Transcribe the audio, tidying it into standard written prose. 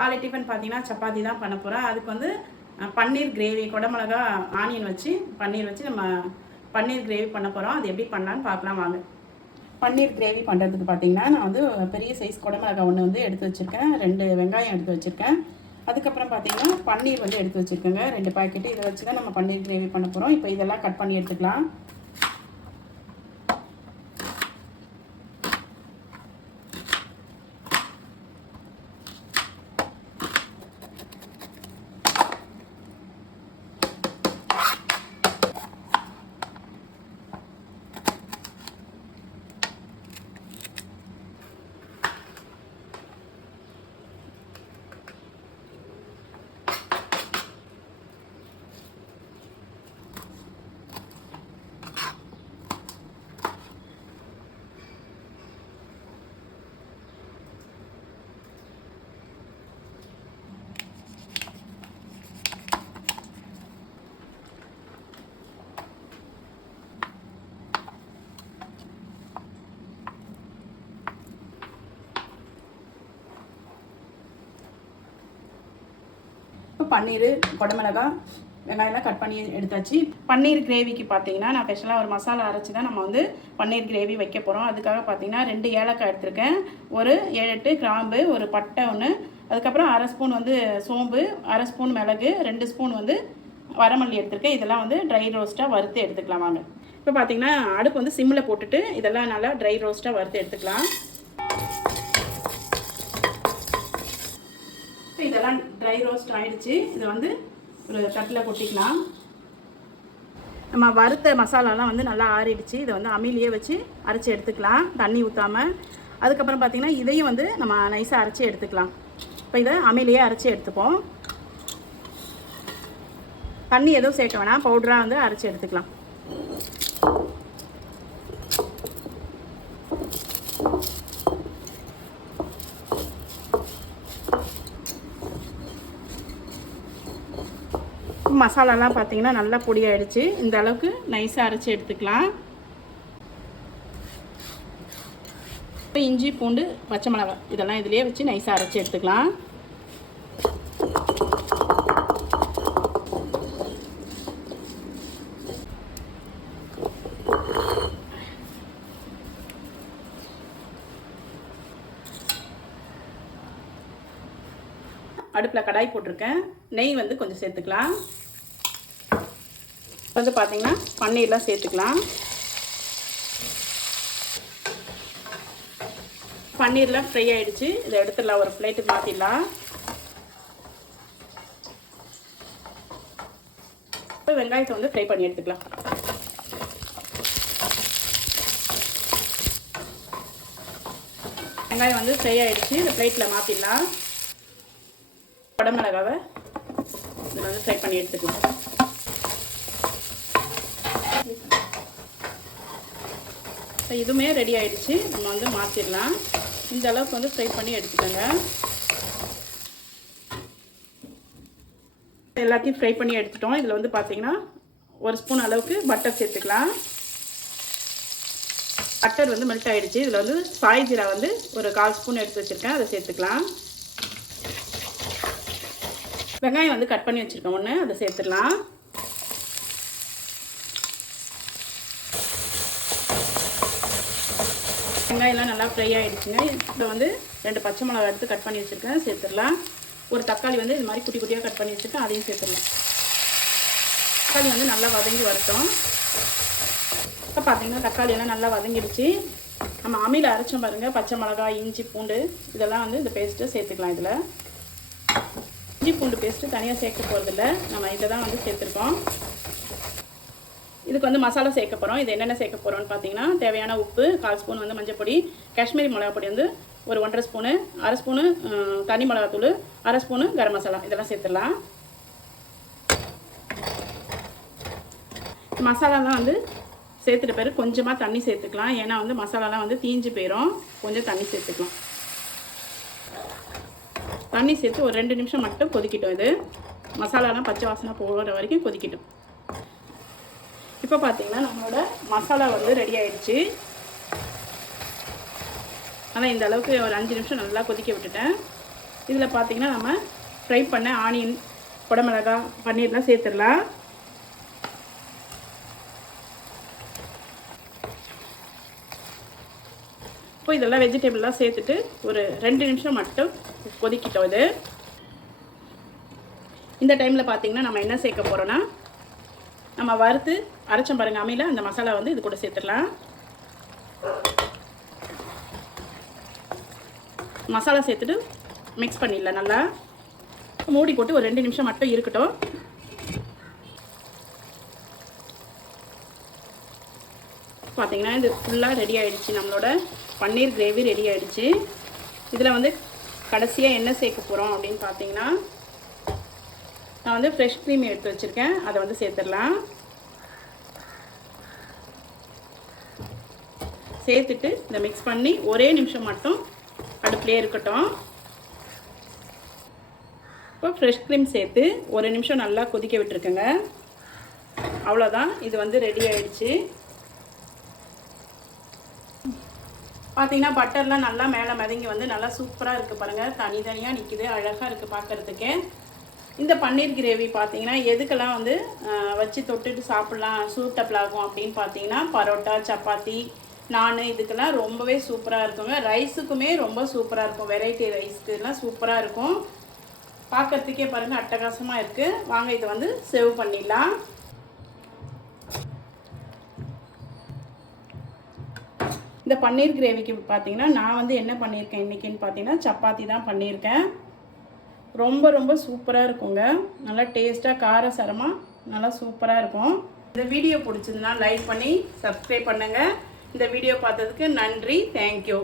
காலை டிஃபன் பார்த்தீங்கன்னா சப்பாத்தி தான் பண்ண போகிறேன். அதுக்கு வந்து பன்னீர் கிரேவி, குடமிளகா ஆனியன் வச்சு பன்னீர் வச்சு நம்ம பன்னீர் கிரேவி பண்ண போகிறோம். அது எப்படி பண்ணலான்னு பார்க்கலாம் வாங்க. பன்னீர் கிரேவி பண்ணுறதுக்கு பார்த்தீங்கன்னா நான் வந்து பெரிய சைஸ் குடமிளகா ஒன்று வந்து எடுத்து வச்சுருக்கேன், 2 வெங்காயம் எடுத்து வச்சுருக்கேன். அதுக்கப்புறம் பார்த்தீங்கன்னா பன்னீர் வந்து எடுத்து வச்சுருக்கேங்க, 2 பாக்கெட்டு. இதை வச்சு தான் நம்ம பன்னீர் கிரேவி பண்ண போகிறோம். இப்போ இதெல்லாம் கட் பண்ணி எடுத்துக்கலாம். பன்னீர், குடமிளகா, வெங்காயம்லாம் கட் பண்ணி எடுத்தாச்சு. பன்னீர் கிரேவிக்கு பார்த்தீங்கன்னா நான் ஸ்பெஷலாக ஒரு மசாலா அரைச்சி தான் நம்ம வந்து பன்னீர் கிரேவி வைக்க போகிறோம். அதுக்காக பார்த்தீங்கன்னா 2 ஏலக்காய் எடுத்திருக்கேன், ஒரு 7-8 கிராம்பு, ஒரு பட்டை ஒன்று, அதுக்கப்புறம் 1/2 ஸ்பூன் வந்து சோம்பு, 1/2 ஸ்பூன் மிளகு, 2 ஸ்பூன் வந்து வரமல்லி எடுத்திருக்கேன். இதெல்லாம் வந்து ட்ரை ரோஸ்ட்டாக வறுத்து எடுத்துக்கலாம் வாங்க. இப்போ பார்த்தீங்கன்னா அடுப்பு வந்து சிம்மில் போட்டுட்டு இதெல்லாம் நல்லா ட்ரை ரோஸ்ட்டாக வறுத்து எடுத்துக்கலாம். இதெல்லாம் ட்ரை ரோஸ்ட் ஆகிடுச்சு. இதை வந்து ஒரு தட்டில் கொட்டிக்கலாம். நம்ம வறுத்த மசாலாலாம் வந்து நல்லா ஆறிடுச்சு. இதை வந்து அம்மியிலேயே வச்சு அரைச்சி எடுத்துக்கலாம், தண்ணி ஊற்றாமல். அதுக்கப்புறம் பார்த்திங்கன்னா இதையும் வந்து நம்ம நைஸாக அரைச்சி எடுத்துக்கலாம். இப்போ இதை அம்மியிலேயே அரைச்சி எடுத்துப்போம். தண்ணி எதுவும் சேர்க்க வேணாம், பவுடராக வந்து அரைச்சி எடுத்துக்கலாம். மசாலாலாம் பார்த்தீங்கன்னா நல்லா பொடியாயிடுச்சு. இந்த அளவுக்கு நைஸாக அரைச்சி எடுத்துக்கலாம். இப்போ இஞ்சி, பூண்டு, பச்சை மிளகாய் இதெல்லாம் இதிலே வச்சு நைஸாக அரைச்சி எடுத்துக்கலாம். அடுப்பில் கடாய் போட்டிருக்கேன், நெய் வந்து கொஞ்சம் சேர்த்துக்கலாம். வந்து பார்த்தீங்கன்னா பன்னீர்லாம் சேர்த்துக்கலாம். பன்னீர்லாம் ஃப்ரை ஆகிடுச்சு. இதை எடுத்துடலாம், ஒரு பிளேட்டுக்கு மாற்றிடலாம். இப்போ வெங்காயத்தை வந்து ஃப்ரை பண்ணி எடுத்துக்கலாம். வெங்காயம் வந்து ஃப்ரை ஆகிடுச்சு. இந்த பிளேட்டில் மாற்றிடலாம். குடமிளகாவை இதில் வந்து ஃப்ரை பண்ணி எடுத்துக்கலாம். இதுவுமே ரெடி ஆகிடுச்சு. நம்ம வந்து மாற்றிடலாம். இந்த அளவுக்கு வந்து ஃப்ரை பண்ணி எடுத்துக்கோங்க. எல்லாத்தையும் ஃப்ரை பண்ணி எடுத்துட்டோம். இதில் வந்து பார்த்தீங்கன்னா 1 ஸ்பூன் அளவுக்கு பட்டர் சேர்த்துக்கலாம். பட்டர் வந்து மெல்ட் ஆகிடுச்சு. இதில் வந்து சாய் ஜீரா வந்து ஒரு 1/4 ஸ்பூன் எடுத்து வச்சுருக்கேன், அதை சேர்த்துக்கலாம். வெங்காயம் வந்து கட் பண்ணி வச்சுருக்கேன் ஒன்று, அதை சேர்த்துடலாம். வெங்காயம்லாம் நல்லா ஃப்ரை ஆகிடுச்சுங்க. இதில் வந்து 2 பச்சை மிளகா எடுத்து கட் பண்ணி வச்சுருக்கேன், சேர்த்துடலாம். ஒரு தக்காளி வந்து இது மாதிரி குட்டி குட்டியாக கட் பண்ணி வச்சுருக்கேன், அதையும் சேர்த்துடலாம். தக்காளி வந்து நல்லா வதங்கி வரட்டும். இப்போ பார்த்தீங்கன்னா தக்காளி எல்லாம் நல்லா வதங்கிடுச்சு. நம்ம அம்மியில் அரைச்சோம் பாருங்கள், பச்சை மிளகாய், இஞ்சி, பூண்டு இதெல்லாம் வந்து இந்த பேஸ்ட்டு சேர்த்துக்கலாம். இதில் இஞ்சி பூண்டு பேஸ்ட்டு தனியாக சேர்க்க போகிறதில்ல, நம்ம இதை தான் வந்து சேர்த்துருக்கோம். இதுக்கு வந்து மசாலா சேர்க்க போகிறோம். இது என்னென்ன சேர்க்க போகிறோம்னு பார்த்தீங்கன்னா தேவையான உப்பு, 1/4 ஸ்பூன் வந்து மஞ்சள் பொடி, காஷ்மீரி மிளகா பொடி வந்து ஒரு 1/2 ஸ்பூனு, 1/2 ஸ்பூனு தனி மிளகாத்தூள், 1/2 ஸ்பூனு கரம் மசாலா இதெல்லாம் சேர்த்துடலாம். மசாலாலாம் வந்து சேர்த்துட்ட பிறகு கொஞ்சமாக தண்ணி சேர்த்துக்கலாம். ஏன்னா வந்து மசாலாலாம் வந்து தீஞ்சு போயிடும். கொஞ்சம் தண்ணி சேர்த்துக்கலாம். தண்ணி சேர்த்து ஒரு 2 நிமிஷம் மட்டும் கொதிக்கிட்டோம். இது மசாலாலாம் பச்சை வாசனை போகிற வரைக்கும் கொதிக்கிட்டோம். இப்போ பார்த்தீங்கன்னா நம்மளோட மசாலா வந்து ரெடி ஆகிடுச்சு. ஆனால் இந்த அளவுக்கு ஒரு 5 நிமிஷம் நல்லா கொதிக்க விட்டுட்டேன். இதில் பார்த்திங்கன்னா நம்ம ஃப்ரை பண்ண ஆனியன், குடமிளகாய், பன்னீர்லாம் சேர்த்துடலாம். இப்போ இதெல்லாம் வெஜிடபிள்லாம் சேர்த்துட்டு ஒரு 2 நிமிஷம் மட்டும் கொதிக்கிட்டோம். இது இந்த டைமில் பார்த்திங்கன்னா நம்ம என்ன சேர்க்க போகிறோன்னா, நம்ம வறுத்து அரைச்சம் பாருங்கள் அம்மியில், அந்த மசாலா வந்து இது கூட சேர்த்துடலாம். மசாலா சேர்த்துட்டு மிக்ஸ் பண்ணிடலாம். நல்லா மூடி போட்டு ஒரு 2 நிமிஷம் மட்டும் இருக்கட்டும். பார்த்திங்கன்னா இது ஃபுல்லாக ரெடி ஆகிடுச்சு. நம்மளோட பன்னீர் கிரேவி ரெடி ஆகிடுச்சு. இதில் வந்து கடைசியாக என்ன சேர்க்க போகிறோம் அப்படின்னு பார்த்தீங்கன்னா, நான் வந்து ஃப்ரெஷ் க்ரீம் எடுத்து வச்சுருக்கேன். அதை வந்து சேர்த்துடலாம். சேர்த்துட்டு இதை மிக்ஸ் பண்ணி ஒரே நிமிஷம் மட்டும் அடுப்புலேயே இருக்கட்டும். இப்போ ஃப்ரெஷ் க்ரீம் சேர்த்து ஒரு நிமிஷம் நல்லா கொதிக்க விட்டுருக்குங்க. அவ்வளோதான், இது வந்து ரெடி ஆகிடுச்சு. பார்த்தீங்கன்னா பட்டர்லாம் நல்லா மேலே மிதங்கி வந்து நல்லா சூப்பராக இருக்குது பாருங்கள். தனித்தனியாக நிற்கிது, அழகாக இருக்குது பார்க்குறதுக்கு. இந்த பன்னீர் கிரேவி பார்த்தீங்கன்னா எதுக்கெல்லாம் வந்து வச்சு தொட்டுட்டு சாப்பிட்லாம், சூட்டபிள் ஆகும் அப்படின்னு பார்த்தீங்கன்னா, பரோட்டா, சப்பாத்தி, நான் இதுக்கெல்லாம் ரொம்பவே சூப்பராக இருக்குங்க. ரைஸுக்குமே ரொம்ப சூப்பராக இருக்கும். வெரைட்டி ரைஸ்க்குலாம் சூப்பராக இருக்கும். பார்க்குறதுக்கே பாருங்கள் அட்டகாசமாக இருக்குது. வாங்க இதை வந்து சர்வ் பண்ணிடலாம். இந்த பன்னீர் கிரேவிக்கு பார்த்தீங்கன்னா நான் வந்து என்ன பண்ணியிருக்கேன் இன்றைக்கின்னு பார்த்தீங்கன்னா, சப்பாத்தி தான் பண்ணியிருக்கேன். ரொம்ப ரொம்ப சூப்பராக இருக்குங்க. நல்லா டேஸ்ட்டாக காரசாரமாக நல்லா சூப்பராக இருக்கும். இந்த வீடியோ பிடிச்சிருந்தா லைக் பண்ணி சப்ஸ்கிரைப் பண்ணுங்கள். இந்த வீடியோ பார்த்ததுக்கு நன்றி. தேங்க்யூ.